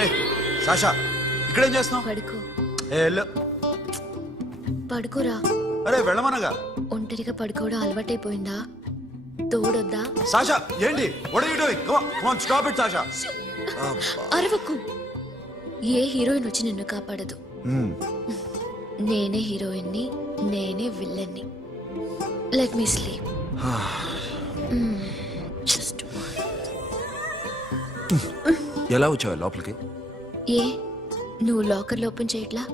ఏ Sasha ఇక్కడేం చేస్తున్నావు? పడుకో. పడుకోరా. అరే వెళ్ళమనగా. ఒంటరిగా పడుకోవడం అలవాటైపోయిందా? తోడొద్దా? సాషా ఏంటి? What are you doing? Come on stop it Sasha. అరవకు. ఏ హీరోయిన్ వచ్చి నిన్ను కాపాడదు. నేనే హీరోయిన్ని, నేనే విల్లన్ని. Let me sleep. జస్ట్ ఎలా వచ్చావు లోపలికి? ఏ నువ్వు లాకర్లో ఓపెన్ చేయట్లా?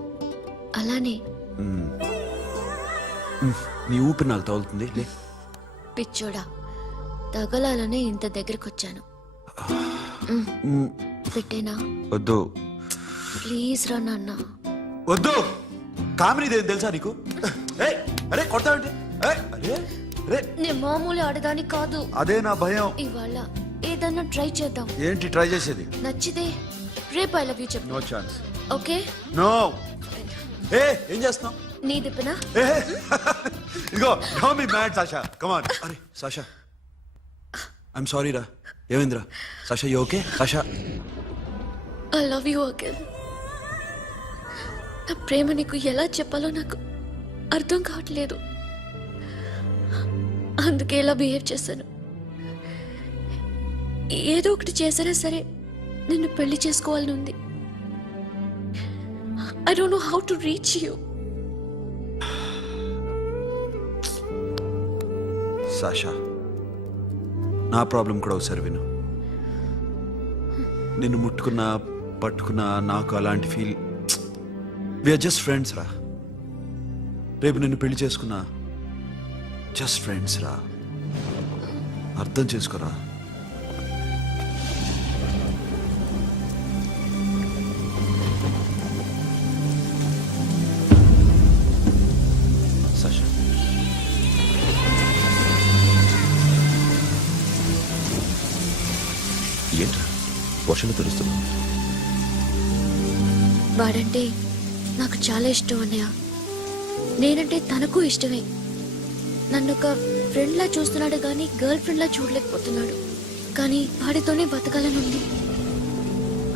అలానే. నీ ఊపిరి నాకు తగులుతుంది. లే పిచ్చోడా, తగలాలనే ఇంత దగ్గరకు వచ్చాను. పెట్టేనా? వద్దు ప్లీజ్ రా నాన్న. వద్దు. కామినీదేం తెలుసా నీకు? అరే కొడతావంటే? అరే నే మామూలు ఆడదాని కాదు. అదే నా భయం. ఇవాళ ఏదన్నా ట్రై చేద్దాం. ఏంటి ట్రై చేసేది? నచ్చితే రేపు ఐ లవ్ యూ చెప్పు. No chance. ఓకే? నో. ఏం చేస్తున్నావు? నీ దిప్పనా? ఇదిగో don't be mad Sasha. Come on. అరే సాషా ఐమ్ సారీ రా. ఏమైందిరా? Sasha you okay? Sasha I love you again. నా ప్రేమ నీకు ఎలా చెప్పాలో నాకు అర్థం కావట్లేదు. అందుకే ఇలా బిహేవ్ చేశాను. ఏదో ఒకటి చేసినా సరే నిన్ను పెళ్లి చేసుకోవాలని ఉంది. I don't know how to reach you. Sasha నా ప్రాబ్లం కూడా ఒకసారి విను. నిన్ను ముట్టుకున్నా పట్టుకున్నా నాకు అలాంటి ఫీల్. వీఆర్ జస్ట్ ఫ్రెండ్స్ రా. రేపు నిన్ను పెళ్లి చేసుకున్నా జస్ట్ ఫ్రెండ్స్ రా. అర్థం చేసుకోరా. సాషా ఏంట్రా వర్షంలో తెలుస్తున్నావు? వాడంటే నాకు చాలా ఇష్టం అన్నయ్య. నేనంటే తనకు ఇష్టమే. నన్ను ఒక ఫ్రెండ్లా చూస్తున్నాడు కానీ గర్ల్ ఫ్రెండ్లా చూడలేకపోతున్నాడు. కానీ వాడితోనే బతకాలని ఉంది.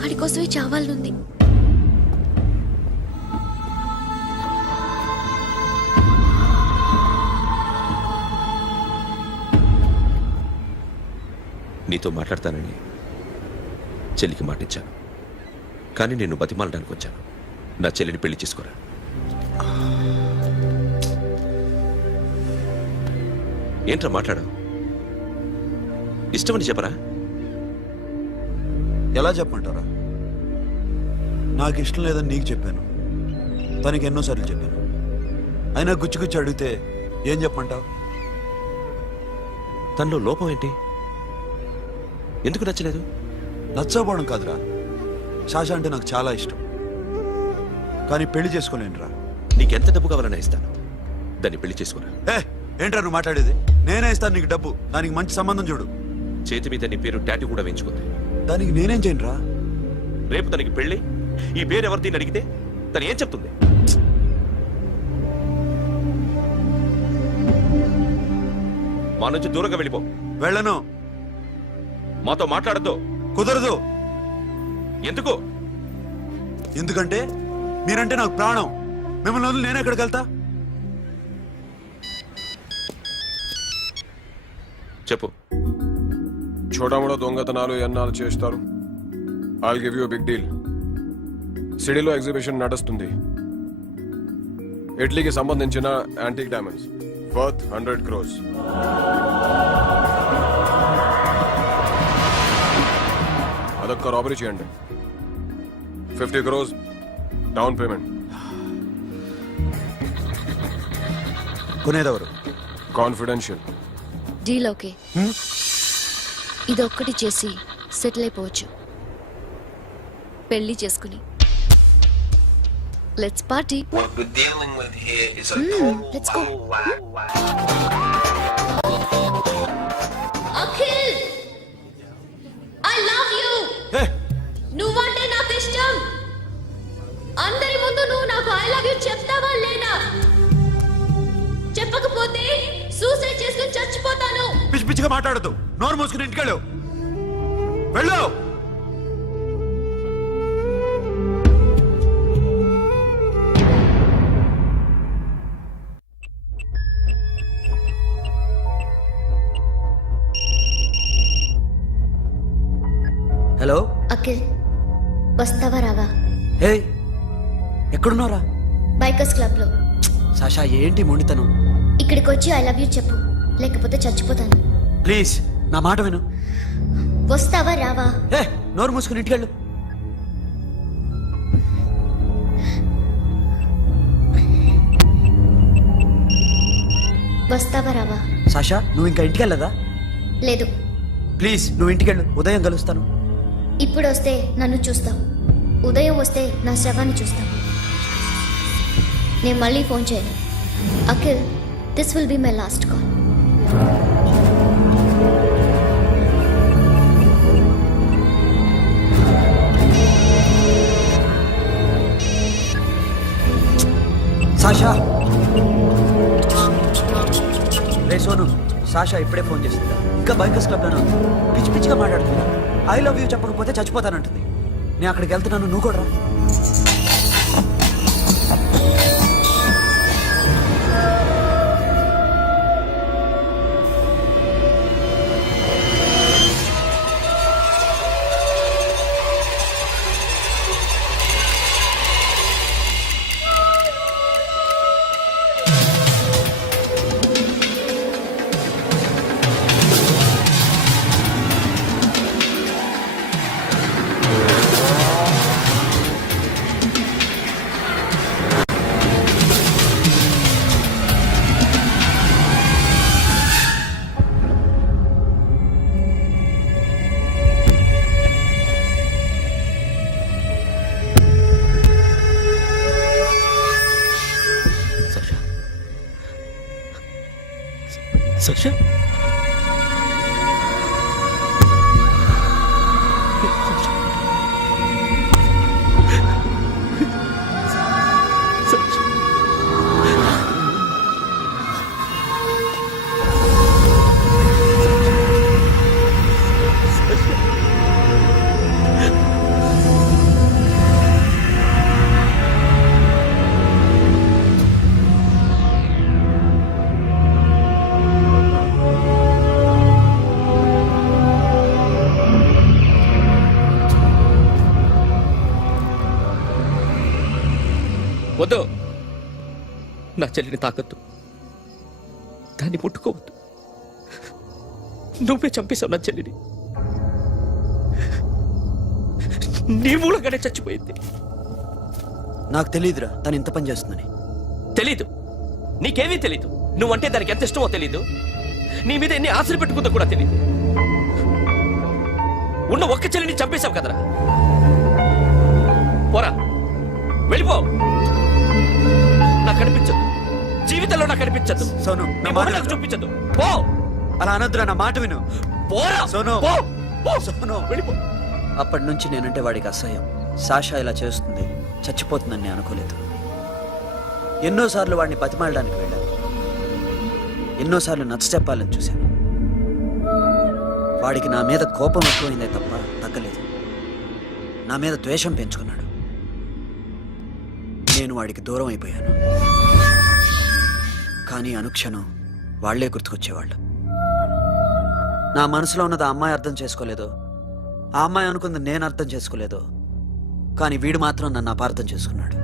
వాడి కోసమే చావాలనుంది. నీతో మాట్లాడతానని చెల్లికి మాటిచ్చాను, కానీ నేను బతిమాలడానికి వచ్చాను. నా చెల్లిని పెళ్లి చేసుకోరా. ఏంట్రా మాట్లాడావు? ఇష్టమని చెప్పరా? ఎలా చెప్పమంటారా? నాకు ఇష్టం లేదని నీకు చెప్పాను, తనకి ఎన్నోసార్లు చెప్పాను. అయినా గుచ్చి అడిగితే ఏం చెప్పమంటావు? తనలో లోపం ఏంటి? ఎందుకు నచ్చలేదు? నచ్చకపోవడం కాదురా. సాషా అంటే నాకు చాలా ఇష్టం, కానీ పెళ్లి చేసుకోలేనురా. నీకెంత డబ్బు కావాలన్నా ఇస్తాను, దాన్ని పెళ్లి చేసుకోరా. ఏంట్రా నువ్వు మాట్లాడేది? నేనే ఇస్తాను నీకు డబ్బు. దానికి మంచి సంబంధం చూడు. చేతి మీద నీ పేరు టాటూ కూడా వేయించుకుంది. దానికి నేనేం చేయనురా? రేపు తనకి పెళ్లి ఈ పేరు ఎవరిది అడిగితే తను ఏం చెప్తుంది? మా నుంచి దూరంగా వెళ్ళిపో. వెళ్ళను. మాతో మాట్లాడద్దు. కుదరదు. ఎందుకు? ఎందుకంటే మీరంటే నాకు ప్రాణం. మిమ్మల్ని వదిలి నేను ఎక్కడికి వెళ్తా? చెప్పు. చోటామోటా దొంగతనాలు ఎన్నాళ్ళు చేస్తారు? I'll give you big deal. సిటీలో ఎగ్జిబిషన్ నడుస్తుంది. ఇటలీకి సంబంధించిన యాంటిక్ డైమండ్స్ వర్త్ 100 crores. అదొక్క రాబరీ చేయండి. 50 crores డౌన్ పేమెంట్. కొనేదెవరు? కాన్ఫిడెన్షియల్. Deal okay. ఇదొక్కటి చేసి సెటిల్ అయిపోవచ్చు. పెళ్లి చేసుకుని let's party. What we're dealing with here is a total let's go. Akhil, I love you. నువ్వంటే నాకు ఇష్టం. అందరి ముందు నువ్వు నాకు ఐ లవ్ యు చెప్తావా లేదా? చెప్పకపోతే సూసైడ్ చేసుకుని చచ్చిపోతాను. పిచ్చి పిచ్చిగా మాట్లాడద్దు. నోరు మూసుకుని ఇంటికెళ్ళు. వెళ్ళు. హలో అఖిల్ వస్తావా రావా? హే, ఎక్కడున్నారా? బైకర్స్ క్లబ్ లో. సాషా, ఏంటి మొండితనం? ఇక్కడికి వచ్చి ఐ లవ్ యూ చెప్పు, లేకపోతే చచ్చిపోతాను. ప్లీజ్ నా మాట విను. వస్తావా రావా? హే, నోరు మూసుకుని ఇంటికెళ్ళు. వస్తావా రావా? సాషా, నువ్వు ఇంకా ఇంటికెళ్ళదా? లేదు. ప్లీజ్ నువ్వు ఇంటికెళ్ళు, ఉదయం కలుస్తాను. ఇప్పుడు వస్తే నన్ను చూస్తావు, ఉదయం వస్తే నా శవాన్ని చూస్తావు. నేను మళ్ళీ ఫోన్ చేయను. Akhil, this will be my last call. Sasha, ray Sonu, Sasha ఇప్పుడే ఫోన్ చేసిందా? ఇంకా బైకర్స్ క్లబ్ లోనే ఉంది. పిచ్చి పిచ్చిగా మాట్లాడుతున్నా. ఐ లవ్ యూ చెప్పకపోతే చచ్చిపోతానంటుంది. నేను అక్కడికి వెళ్తున్నాను, నువ్వు కూడా రా. సక్ష వద్దు, నా చెల్లిని తాకద్దు, దాన్ని ముట్టుకోవద్దు. నువ్వే చంపేశావు నా చెల్లిని. నీ మూలంగానే చచ్చిపోయింది. నాకు తెలియదురా తను ఇంత పని చేస్తుందని. తెలీదు, నీకేమీ తెలీదు. నువ్వంటే దానికి ఎంత ఇష్టమో తెలీదు. నీ మీద ఎన్ని ఆశలు పెట్టుకుందో కూడా తెలీదు. ఉన్న ఒక్క చెల్లిని చంపేశావు కదరా. పోరా, వెళ్ళిపో. నాకు కనిపించదు, జీవితంలో నాకు కనిపించదు. సోను, నీ మొహం నాకు చూపించదు. పో. అలా అనొద్దురా, నా మాట విను. పోరా సోను. పో. పో. సోను, వెళ్ళిపో. అప్పటి నుంచి నేనంటే వాడికి అసహ్యం. సాషా ఇలా చేస్తుంది, చచ్చిపోతుందని నేను అనుకోలేదు. ఎన్నోసార్లు వాడిని బతిమాలడానికి వెళ్ళాను, ఎన్నోసార్లు నచ్చ చెప్పాలని చూశాను. వాడికి నా మీద కోపం ఎక్కువైందే తప్ప తగ్గలేదు. నా మీద ద్వేషం పెంచుకున్నాడు. నేను వాడికి దూరం అయిపోయాను. కానీ అనుక్షణం వాళ్లే గుర్తుకొచ్చేవాళ్ళు. నా మనసులో ఉన్నది ఆ అమ్మాయి అర్థం చేసుకోలేదో, ఆ అమ్మాయి అనుకుంది నేను అర్థం చేసుకోలేదో, కానీ వీడు మాత్రం నన్ను అపార్థం చేసుకున్నాడు.